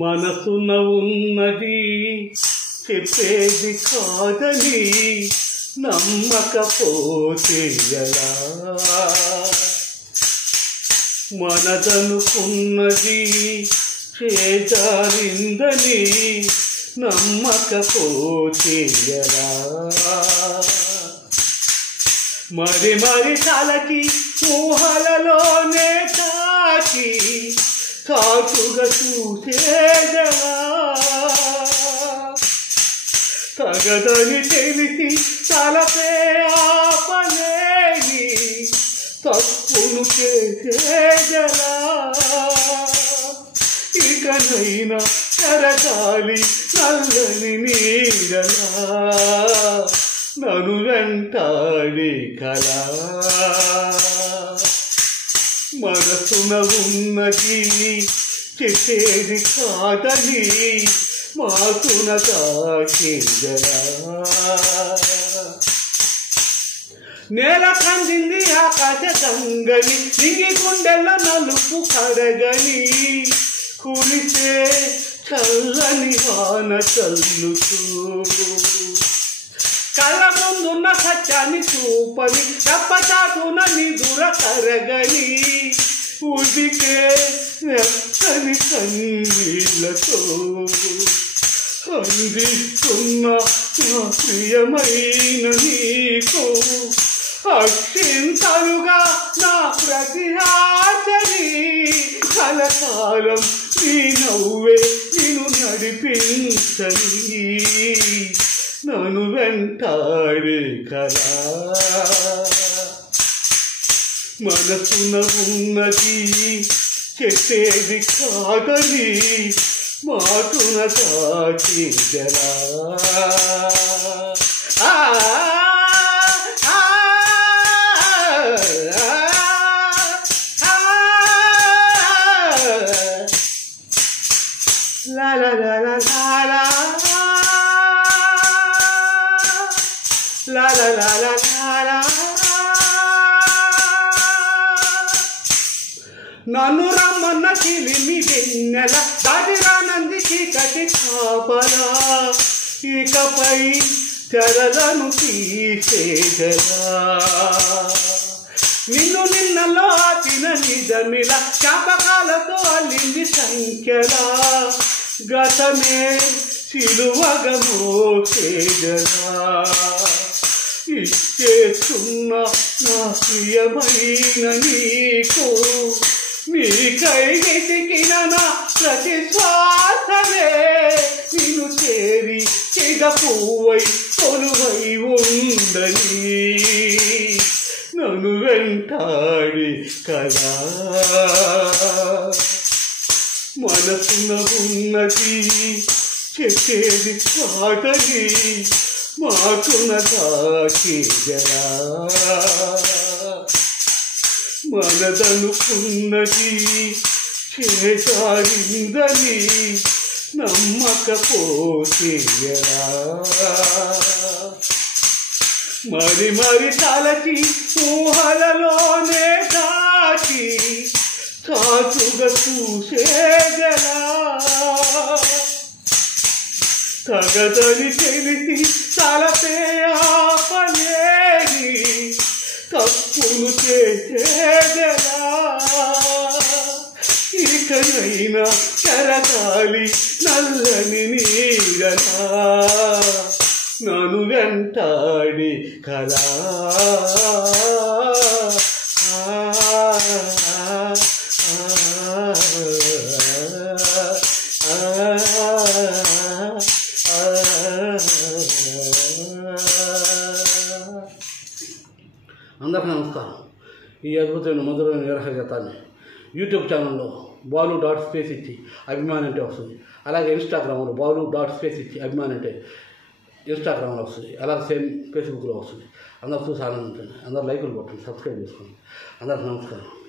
మనసున ఉన్నది చెప్పేది కాదని నమ్మకపోతే ఎలా? మనదనుకున్నది చేజారిందని నమ్మకపోతే ఎలా? మరి మరి తలకి ఊహలలోనే తాకి చాటుగా చూసేదలా? తగదని తెలిసి తలపే ఆపలేని తప్పును చేసేదలా? ఇకనైనా చెరగాలి నల్లని నీడలా నన్ను వెంటాడి కళ. మనసున ఉన్నది చెప్పేది కాదని మాసున తాకేదలా? నేల కందింది ఆకాశ గంగని దిగి గుండెల్లో నలుపు కడగని కురిసే చల్లని వాన చల్లుతూ కళ్ళ ముందున్న సత్యాన్ని చూపని తప్పచాటున నిదుర కరగని ఉదికే వెచ్చని కన్నీళ్లతో అందిస్తున్న నా ప్రియమైన నీకు అక్షింతలుగా నా ప్రతి ఆశని కలకాలం నీ నవ్వే నిన్ను నడిపించని నన్ను వెంటాడే కళ. మనసున ఉన్నది చెప్పేది కాదని మాటున తాకేదలా? La la la la la la la la la la la. నన్ను రమ్మన్న చిలిమి వెన్నెల దాటిరానంది చీకటి కాపలా ఇకపై తెరలను తీసేదలా? నిన్ను నిన్నలో ఆచిన నిజమిలా జ్ఞాపకాలతో అల్లింది సంఖ్యలా గతమే సిలువగా మోసేదలా? ఇచ్చేస్తున్న నా ప్రియమైన నీకు నీకై వెతికిన నా ప్రతి శ్వాసమే నిన్ను చేరి చెగ పువ్వై కొలువై ఉండని నన్ను వెంటాడి కళ. మనసున ఉన్నది చెప్పేది కాదని మాటున తాకేదలా? మనదనుకున్నది చేజారిందని నమ్మకపోతే ఎలా? మరి మరి తలకి ఊహలలోనే తాకి చాటుగా చూసేదలా? తగదని తెలిసి తలపే ఆపలేని తప్పును చేసేదలా? ఇకనైనా చెరగాలి నల్లని నీడలా నన్ను వెంటాడి కళ. అందరికీ నమస్కారం. ఈ అద్భుతమైన మధురమైన విరహ గీతాన్ని యూట్యూబ్ ఛానల్లో balu.space ఇచ్చి అభిమాని అంటే వస్తుంది. అలాగే ఇన్స్టాగ్రామ్లో balu.space ఇచ్చి అభిమాని అంటే ఇన్స్టాగ్రామ్లో వస్తుంది. అలాగే సేమ్ ఫేస్బుక్లో వస్తుంది. అందరూ చూసి ఆనందించండి. అందరూ లైకులు కొట్టండి, సబ్స్క్రైబ్ చేసుకోండి. అందరికీ నమస్కారం.